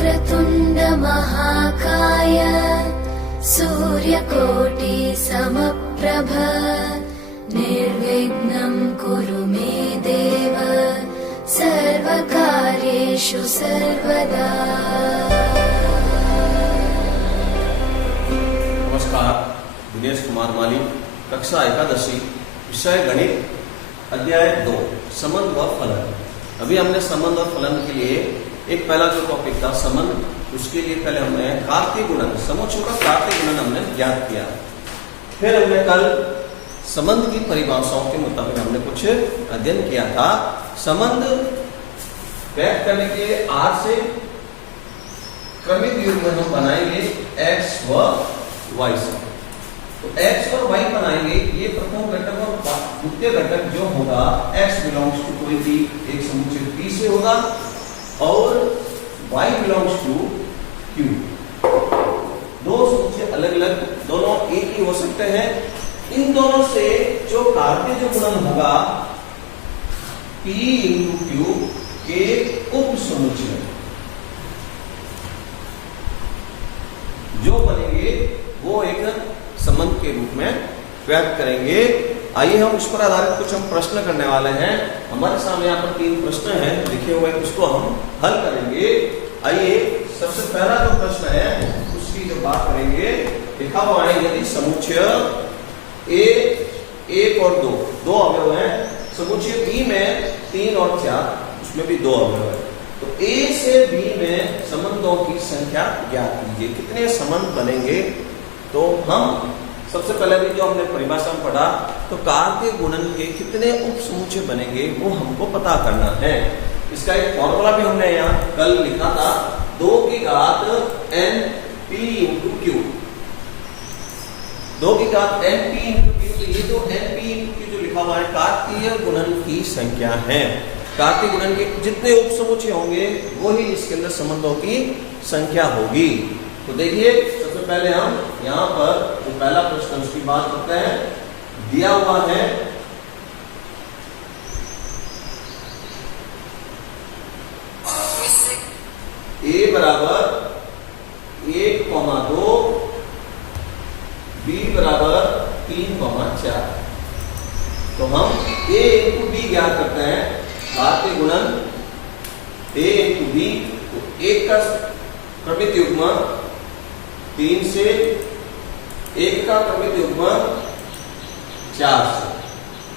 वक्रतुण्ड महाकाय सूर्यकोटि समप्रभ निर्विघ्नं कुरु मे देव सर्वकार्येषु सर्वदा। नमस्कार, दिनेश कुमार माली, कक्षा एकादशी, विषय गणित, अध्याय 2, संबंध व फलन। अभी हमने संबंध और फलन के लिए एक पहला जो टॉपिक था संबंध, उसके लिए पहले हमने कार्तीय गुणन, समुच्चयों का कार्तीय गुणन हमने ज्ञात किया। फिर हमने कल संबंध की परिभाषाओं के मुताबिक हमने कुछ अध्ययन किया था। संबंध व्यक्त करने के लिए R से क्रमिक युग्म हम बनाएंगे x व y से। तो x और y बनाएंगे, ये प्रथम घटक और द्वितीय घटक जो होगा x बिलोंग्स टू कोई भी एक समुच्चय P से होगा और y बिलोंग्स टू Q। दो समुच्चय अलग अलग, दोनों एक ही हो सकते हैं। इन दोनों से जो कार्तीय जो गुणन होगा P इंटू Q के उप समुच्चय जो बनेंगे वो एक संबंध के रूप में व्यक्त करेंगे। आइए हम उस पर आधारित कुछ हम प्रश्न करने वाले हैं। हमारे सामने यहाँ पर 3 प्रश्न हैं लिखे हुए, उसको हम हल करेंगे। आइए सबसे पहला जो प्रश्न है उसकी जब बात करेंगे, लिखा हुआ है यदि समुच्चय A 1 और 2 अवयव हैं, समुच्चय B में 3 और 4 उसमें भी 2 अवयव है, तो A से B में संबंधों की संख्या ज्ञात कीजिए। कितने संबंध बनेंगे? तो हम सबसे पहले भी जो हमने परिभाषा में पढ़ा, तो कार्तीय गुणन के कितने उप समुच्चय बनेंगे वो हमको पता करना है। इसका एक फॉर्मूला भी हमने यहाँ कल लिखा था, 2 की घात n p इंटू क्यू। 2 की घात n p इंटू क्यू, तो ये जो n p इंटू क्यू जो लिखा हुआ है कार्तीय गुणन की संख्या है। कार्तीय गुणन के जितने उप समुच्चय होंगे वही इसके अंदर संबंधों की संख्या होगी। तो देखिए सबसे पहले हम यहाँ पर जो पहला प्रश्न उसकी बात करते हैं। दिया हुआ है A बराबर 1,2, B बराबर 3,4। तो हम A इंटू B ज्ञात करते हैं। कार्तीय गुणन A इंटू B, तो 1 का क्रमिक युग्म 3 से, 1 का क्रमिक युग्म 4 से,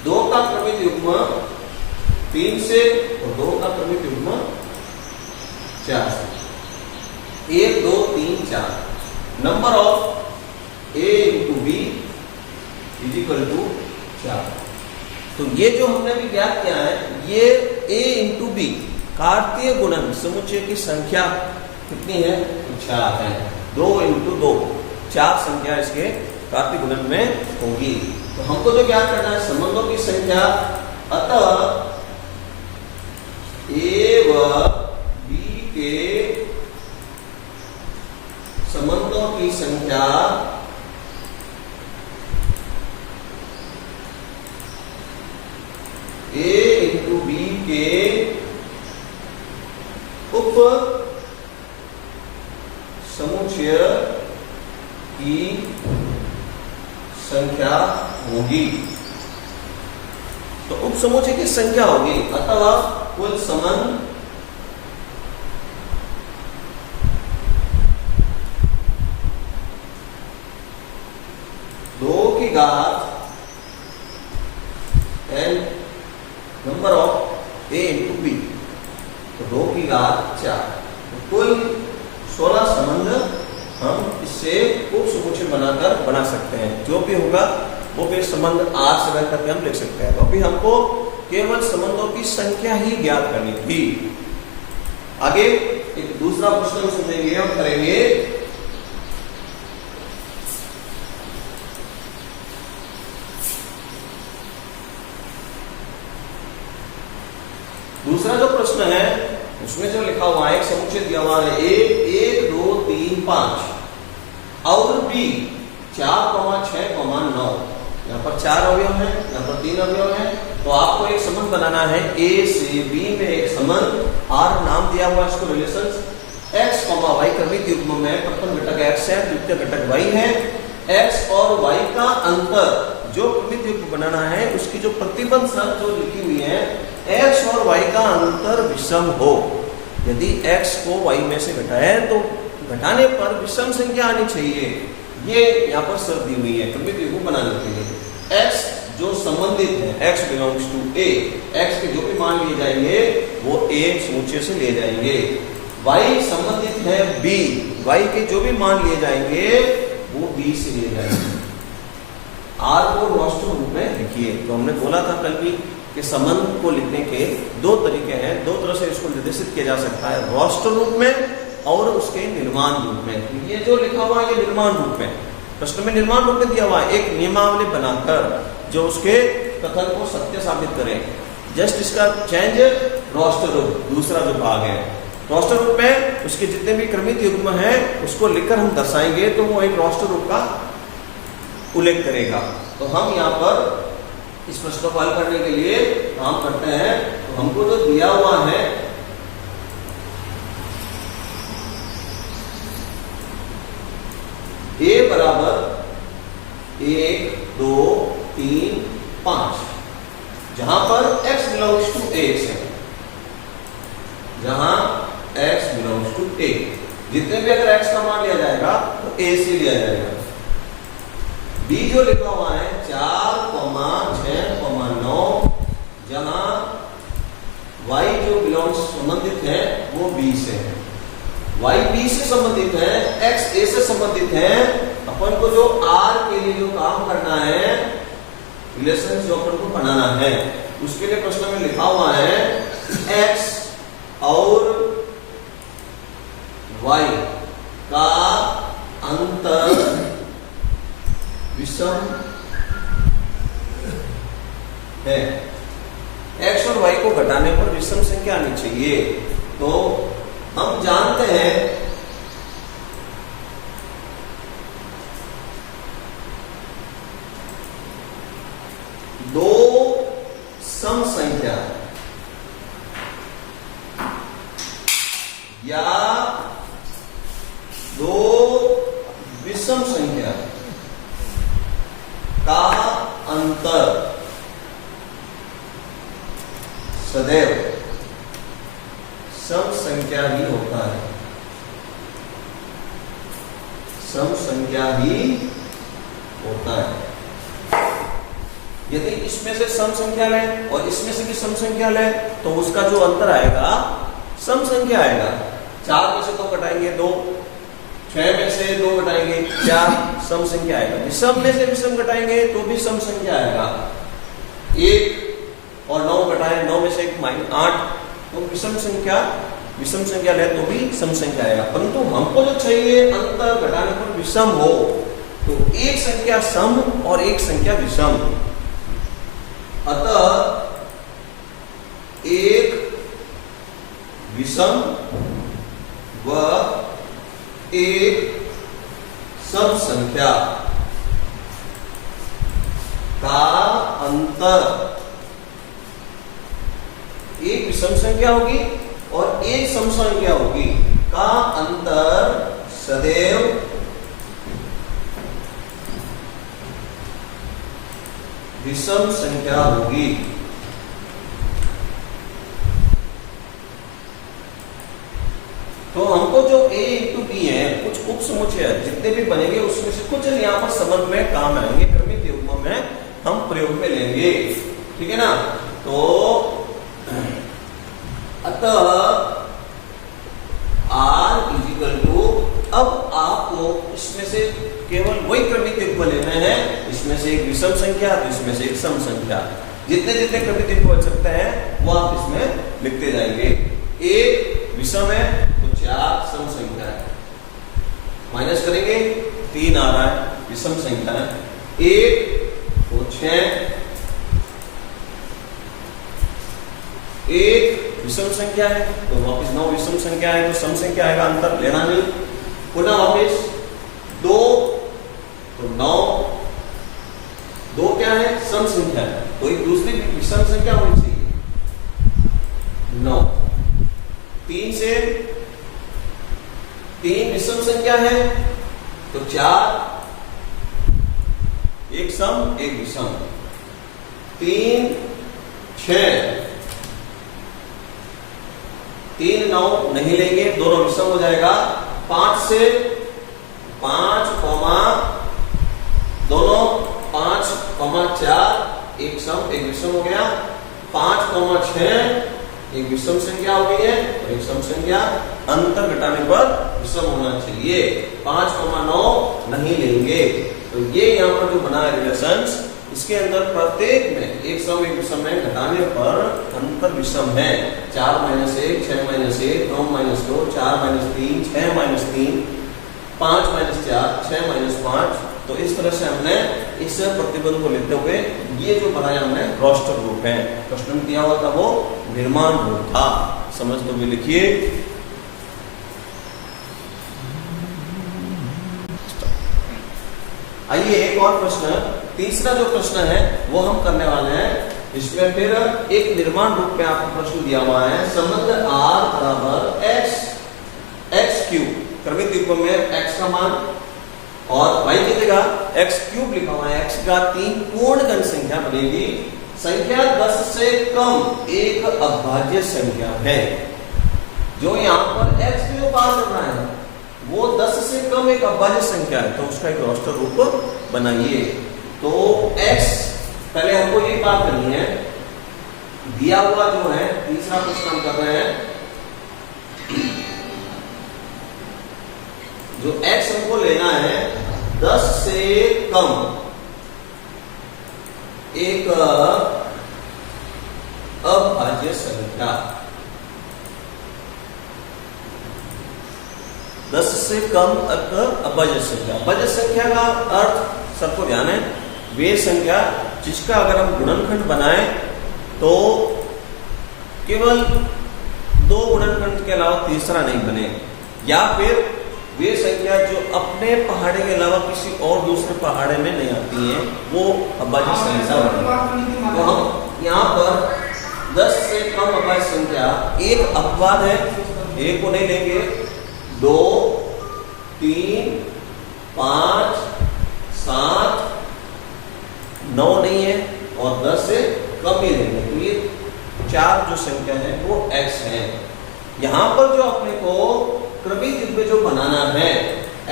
2 का क्रमिक युग्म 3 से और 2 का क्रमिक युग्म 4 से। 1 2 3 4, number of A into B is equal to 4। तो ये जो हमने भी ज्ञात किया है, ये A इंटू B कार्तीय गुणन समुच्चय की संख्या कितनी है? 4 है। 2 इंटू 2, 4 संख्या इसके कार्तीय गुणन में होगी। तो हमको जो ज्ञात करना है संबंधों की संख्या, अतः A व B के संबंधों की संख्या A इंटू B के उप समुच्चय की संख्या होगी। तो उप समुच्चय की संख्या होगी, अथवा कुल संबंध दो की घात n number of A into B, तो 2 की घात 4। तो कुल 16 संबंध हम इससे उप समुच्चय बनाकर बना सकते हैं। जो भी होगा वो फिर संबंध R से व्यक्त करके हम लिख सकते हैं। तो अभी हमको केवल संबंधों की संख्या ही ज्ञात करनी थी। आगे एक दूसरा प्रश्न समझेंगे हम करेंगे। दूसरा जो प्रश्न है उसमें जो लिखा हुआ है, एक समुच्चय दिया हुआ है A 1 2 3 5 और B 4, 6, 9। यहाँ पर 4 अवयव है, यहाँ पर 3 अवयव है। तो आपको एक संबंध बनाना है A से B में एक संबंध, R नाम दिया हुआ इसको रिलेशन x, क्रमिक युग्म में प्रथम घटक x है, द्वितीय घटक y है। x और y का अंतर जो क्रमिक युग्म बनाना है उसकी जो प्रतिबंध शर्त जो लिखी हुई है, x और y का अंतर विषम हो। यदि x को y में से घटाए तो घटाने पर विषम संख्या आनी चाहिए, ये यहाँ पर शर्त दी हुई है क्रमिक युग्म बनाने के लिए। x जो संबंधित है, x belongs to a, x के जो भी मान लिए जाएंगे वो a सूचे से ले जाएंगे। y संबंधित है b, y के जो भी मान लिए जाएंगे वो b से ले जाएंगे। r को रोस्टर रूप में लिखिए। तो हमने बोला था कल भी कि संबंध को लिखने के दो तरीके हैं, दो तरह से इसको निर्देशित किया जा सकता है, रोस्टर रूप में और उसके निर्माण रूप में। ये जो लिखा हुआ है ये निर्माण रूप में, प्रश्न में निर्माण रूप में दिया हुआ है, एक नियमावली बनाकर जो उसके कथन को सत्य साबित करें। जस्ट इसका चेंज रोस्टर रूप, दूसरा जो भाग है रोस्टर रूप में उसके जितने भी क्रमिक युग्म है उसको लिखकर हम दर्शाएंगे तो वो एक रोस्टर रूप का उल्लेख करेगा। तो हम यहाँ पर इस प्रश्न को हल करने के लिए काम करते हैं। तो हमको जो दिया हुआ है a बराबर 1, 2, 3, 5, जहां पर x बिलोंग्स टू a है, जहां x बिलोंग्स टू a, जितने भी अगर x का मान लिया जाएगा तो a से लिया जाएगा। b जो लिखा हुआ है 4, 6, 9, जहां y जो बिलोंग्स संबंधित है वो b से है, y b से संबंधित है, x a से संबंधित है। अपन को जो r के लिए जो काम करना है, रिलेशन जो अपन को बनाना है, उसके लिए प्रश्न में लिखा हुआ है x और y का अंतर विषम है। x और y को घटाने पर विषम संख्या आनी चाहिए। तो हम जानते हैं दो सम संख्या या दो विषम संख्या का अंतर सदैव सम संख्या ही होता है, सम संख्या ही होता है। यदि इसमें से सम संख्या लें और इसमें से भी सम संख्या लें तो उसका जो अंतर आएगा सम संख्या आएगा। 4 में से 2 घटाएंगे 2, 6 में से 2 घटाएंगे 4, सम संख्या आएगा। विषम में से विषम घटाएंगे तो भी सम संख्या आएगा। 1 और 9 घटाएं, 9 में से 1 -8, तो विषम संख्या ले तो भी सम संख्या आएगा। परंतु हमको जो चाहिए अंतर घटाने पर विषम हो, तो एक संख्या सम और एक संख्या विषम, अतः एक विषम व एक सम संख्या का अंतर, एक विषम संख्या होगी और एक सम संख्या होगी, का अंतर सदैव विषम संख्या होगी। तो हमको जो a × b है, कुछ उप समुच्चय जितने भी बनेंगे उसमें से कुछ यहाँ पर संबंध में काम आएंगे, क्रमिक युग्मों में हम प्रयोग में लेंगे, ठीक है ना। तो अतः r = अब आपको इसमें से केवल वही क्रमिक युग्म लेने हैं, इसमें से एक विषम संख्या तो इसमें से एक सम संख्या, जितने जितने क्रमिक युग्म बच सकते हैं वो आप इसमें लिखते जाएंगे। एक विषम है तो 4 सम संख्या है, माइनस करेंगे 3 आ रहा है, विषम संख्या है। 1 तो 6, 1 विषम संख्या है तो वापस 9 विषम संख्या है तो सम संख्या आएगा, अंतर लेना नहीं। पुनः वापस 2 तो 9, 2 क्या है सम संख्या है तो एक दूसरी विषम संख्या होनी चाहिए 9। 3 से 3 विषम संख्या है तो 4, एक सम एक विषम, 3 6, 3 9 नहीं लेंगे, दोनों विषम हो जाएगा। 5 से 5 दोनों 5 4, एक सम एक विषम हो गया। 5 6 एक विषम संख्या हो गई है और एक सम संख्या, अंतर घटाने पर विषम होना चाहिए। 5 9 नहीं लेंगे, तो ये यहाँ पर जो बना है रिलेशंस, इसके अंदर प्रत्येक में एक सम एक विषम में घटाने पर अंतर विषम है। 4 - 1, 6 - 1, 9 - 2, 4 - 3, 6 - 3, 5 - 4, 6 - 5। तो इस तरह से हमने इस प्रतिबंध को लेते हुए ये जो बनाया हमने रोस्टर रूप है। प्रश्न में दिया हुआ था वो निर्माण रूप था, समझते हुए लिखिए। आइए एक और प्रश्न, तीसरा जो प्रश्न है वो हम करने वाले हैं। इसमें फिर एक निर्माण रूप में आपको प्रश्न दिया हुआ है। संबंध r बराबर x क्यूब, क्रमित युग्म में x का मान और y की जगह x क्यूब लिखा हुआ है, x का 3 पूर्ण गण संख्या बनेगी। संख्या 10 से कम एक अभाज्य संख्या है। जो यहाँ पर x के जो पास करना है वो 10 से कम एक अभाज्य संख्या है, तो उसका एक रोस्टर रूप बनाइए। तो x, पहले हमको ये बात करनी है, दिया हुआ जो है तीसरा प्रश्न हम कर रहे हैं, जो x हमको लेना है 10 से कम एक अभाज्य संख्या। 10 से कम एक अभाज्य संख्या। अभाज्य संख्या का अर्थ सबको ध्यान है, वे संख्या जिसका अगर हम गुणनखंड बनाएं तो केवल 2 गुणनखंड के अलावा तीसरा नहीं बने, या फिर वे संख्या जो अपने पहाड़े के अलावा किसी और दूसरे पहाड़े में नहीं आती हैं, वो अभाज्य संख्या बने। तो हम यहाँ पर 10 से कम अभाज्य संख्या, एक अपवाद है, एक को नहीं लेंगे, 2 3 5 7 9 नहीं है और 10 से कम ही लेंगे। तो ये 4 जो संख्या है वो x है। यहां पर जो अपने को क्रमित युग्म जो बनाना है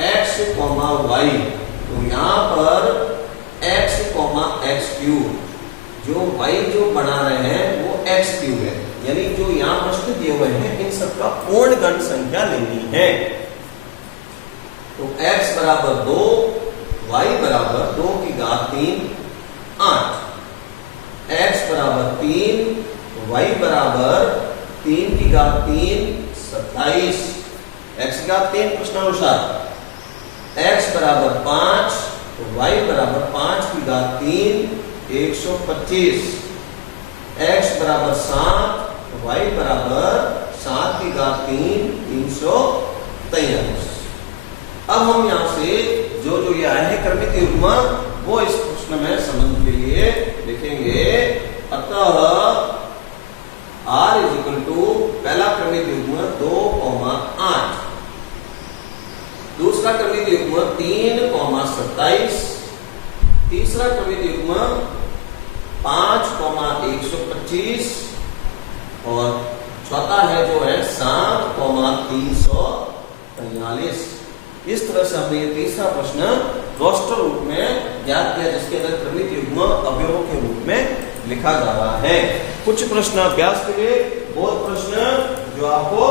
x, y, तो यहां पर x, x क्यूब, जो y जो बना रहे हैं वो x क्यूब है, यानी जो यहां प्रश्न दिए हुए हैं इन सबका पूर्ण गण संख्या लेनी है। तो x बराबर 2, y बराबर 2 की घात 3 8, x बराबर 3, y बराबर 3 की घात 3 27, x की घात 3 प्रश्नानुसार, x बराबर 5, y बराबर 5 की घात 3 125, x बराबर 7, y बराबर 7 की घात 3 343। अब हम यहाँ से जो ये आए हैं क्रमित युग्म वो इस प्रश्न में समझने के लिए लिखेंगे। अतः r पहला क्रमित युग्म 2, 8, दूसरा क्रमित युग्म 3, 27, तीसरा क्रमित युग्म 5, 125 और चौथा है जो है 7, 343। इस तरह से हमने ये तीसरा प्रश्न रोस्टर रूप में ज्ञात किया, जिसके अंदर क्रमित युग्म अवयवों के रूप में लिखा जा रहा है। कुछ प्रश्न अभ्यास के लिए, बहुत प्रश्न जो आपको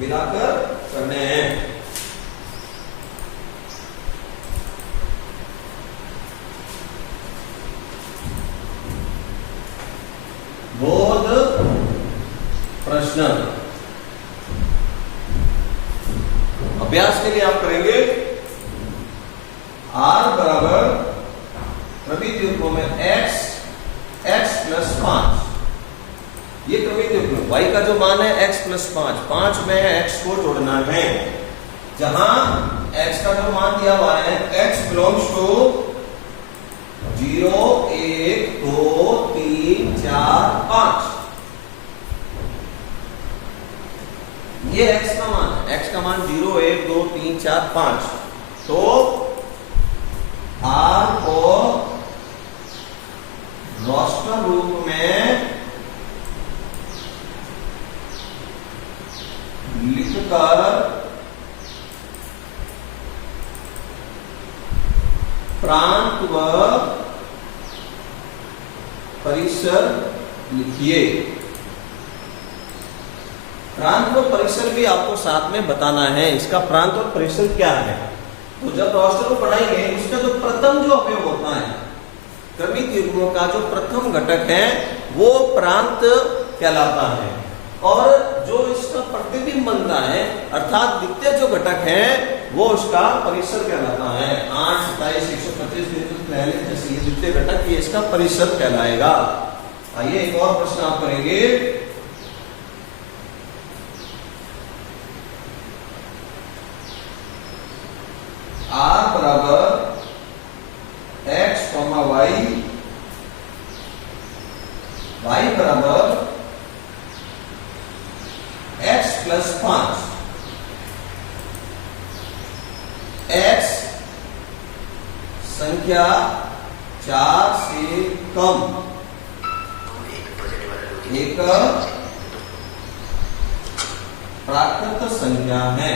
मिलाकर करने हैं। बोध प्रश्न अभ्यास के लिए आप करेंगे r बराबर क्रमित युग्म में x प्लस 5, ये क्रमित युग्म y का जो मान है x प्लस 5 में x को जोड़ना है। जहां x का जो मान दिया हुआ है x बिलोंग्स टू 0, 1, 2, 3, 4, 5, ये x का मान है, x का मान 0, 1, 2, 3, 4, 5। तो r को रोस्टर रूप में लिखकर प्रांत व परिसर लिखिए। प्रांत और परिसर भी आपको साथ में बताना है, इसका प्रांत और परिसर क्या है। तो जब रोस्टर को पढ़ाएंगे उसका जो प्रथम जो अवयव होता है, क्रमिक युग्मों का जो प्रथम घटक है वो प्रांत कहलाता है, और जो इसका प्रतिबिंब बनता है अर्थात द्वितीय जो घटक है वो उसका परिसर कहलाता है। 8, 27, 125 जैसे ये द्वितीय घटक ये इसका परिसर कहलाएगा। आइए एक और प्रश्न आप करेंगे। R बराबर x, y, y बराबर x प्लस 5, x संख्या 4 से कम एक प्राकृत संख्या है।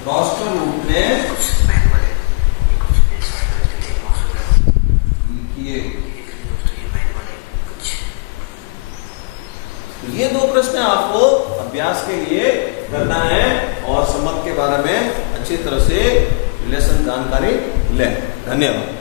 रोस्टर रूप में लिखिए। ये दो प्रश्न आपको अभ्यास के लिए करना है और संबंध के बारे में अच्छी तरह से रिलेशन जानकारी लें। धन्यवाद।